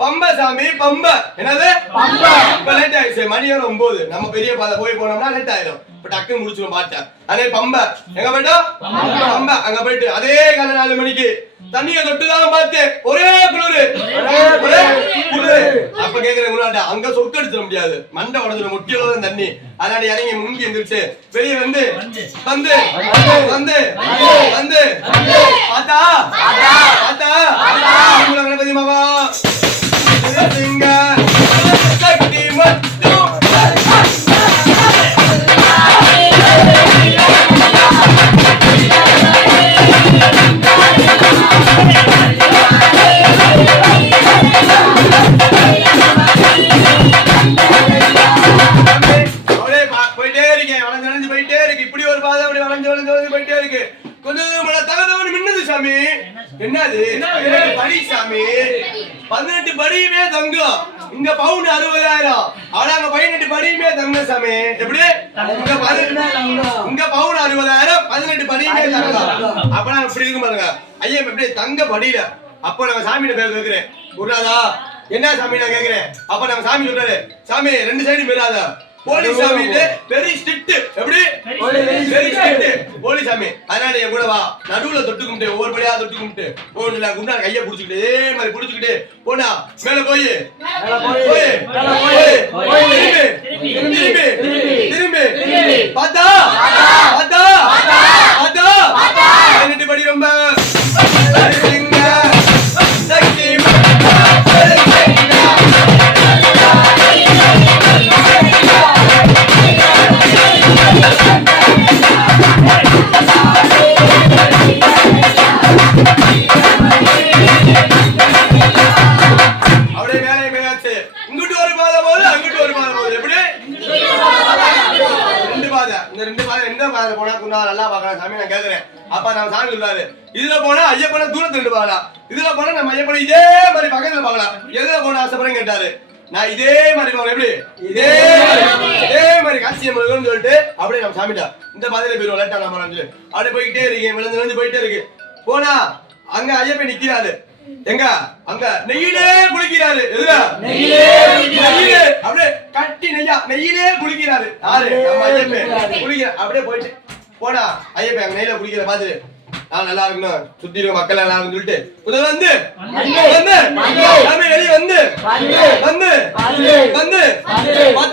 பம்ப சாமி பம்ப. என்னது? பம்ப. இப்ப லேட் ஆயிடுச்சு. மணி வரும் ஒன்பது. நம்ம பெரிய பாதை போய் போனோம்னா லேட் ஆயிடும். இப்ப டக்குன்னு முடிச்சிடும் பாட்டா. அதே பம்ப. எங்க போயிட்டோம்? பம்ப. அங்க போயிட்டு அதே காலை நாலு மணிக்கு தண்ணிய தொட்டுதான் பார்த்து ஒரே குளிரு. குளிரு. அப்ப கேக்குறேன் முன்னாடி அங்க சொக்கு அடிச்சிட முடியாது. மண்டை உடஞ்சிடும். முட்டியோட தான் தண்ணி. அதனால இறங்கி முங்கி எந்திரிச்சு வெளிய வந்து வந்து. வந்து வந்து. பார்த்தா? வளைஞ்சு வளைஞ்சு வளைஞ்சு போயிட்டே இருக்கு. கொஞ்சம் தூரம் தகதவனு மின்னது சாமி. என்னது? படி சாமி. பதினெட்டு படியுமே தங்கம். இங்க பவுன் அறுபதாயிரம். ஆனா அங்க பதினெட்டு படியுமே தங்கம் சாமி. எப்படி? இங்க பதினெட்டு இங்க பவுன் அறுபதாயிரம் பதினெட்டு படியுமே தங்கம். அப்ப நான் இப்படி இருக்கும் பாருங்க. ஐயா எப்படி? தங்க படியில. அப்ப நம்ம சாமியிட பேர் கேக்குறேன். குருநாதா என்ன சாமி நான் கேக்குறேன்? அப்ப நம்ம சாமி சொல்றாரு சாமி ரெண்டு சைடு மீறாத. போலீஸ் சாமி வெரி ஸ்ட்ரிக்ட் எப்படி? வெரி ஸ்ட்ரிக்ட் போலீஸ் சாமி. அதனால என் கூட வா. நடுவுல தொட்டு கும்பிட்டு ஒவ்வொரு படியா தொட்டு கும்பிட்டு. போன குண்டா கைய புடிச்சுக்கிட்டு இதே மாதிரி புடிச்சுக்கிட்டு. போனா மேல போய். போய். போய். திரும்பி. திரும்பி. திரும்பி. பார்த்தா? பாதை போனா குண்டா நல்லா பாக்கலாம் சாமி நான் கேக்குறேன். அப்ப நம்ம சாமி சொல்றாரு. இதுல போனா ஐயப்பனை தூரத்துல இருந்து பார்க்கலாம் இதுல போனா நம்ம ஐயப்பனை இதே மாதிரி பக்கத்துல பார்க்கலாம். எதுல போன ஆசைப்படுறேன் கேட்டாரு. நான் இதே மாதிரி போறேன் எப்படி? இதே மாதிரி. இதே மாதிரி காட்சியம் இருக்குன்னு சொல்லிட்டு அப்படியே நம்ம சாமிட்டா இந்த பாதையில போயிடும் லேட்டா நம்ம சொல்லி அப்படியே போய்கிட்டே இருக்கேன் விழுந்து விழுந்து போயிட்டே இருக்கு. போனா அங்க ஐயப்பன் நிக்கிறாரு. எங்க? அங்க. நெய்யிலே குளிக்கிறாரு. எதுல? நெய்யிலே அப்படியே கட்டி நெய்யா நெய்யிலே குளிக்கிறாரு. யாரு? நம்ம ஐயப்பன் குளிக்கிற அப்படியே போயிட்டு. போடா ஐயப்பன் அங்க நெய்யில குளிக்கிற பாத்து நான் நல்லா இருக்கணும். சுத்தி இருக்க மக்கள் நல்லா இருக்குன்னு சொல்லிட்டு. முதல்ல வந்து. வந்து. சாமி வெளிய வந்து. வந்து. வந்து. பார்த்தா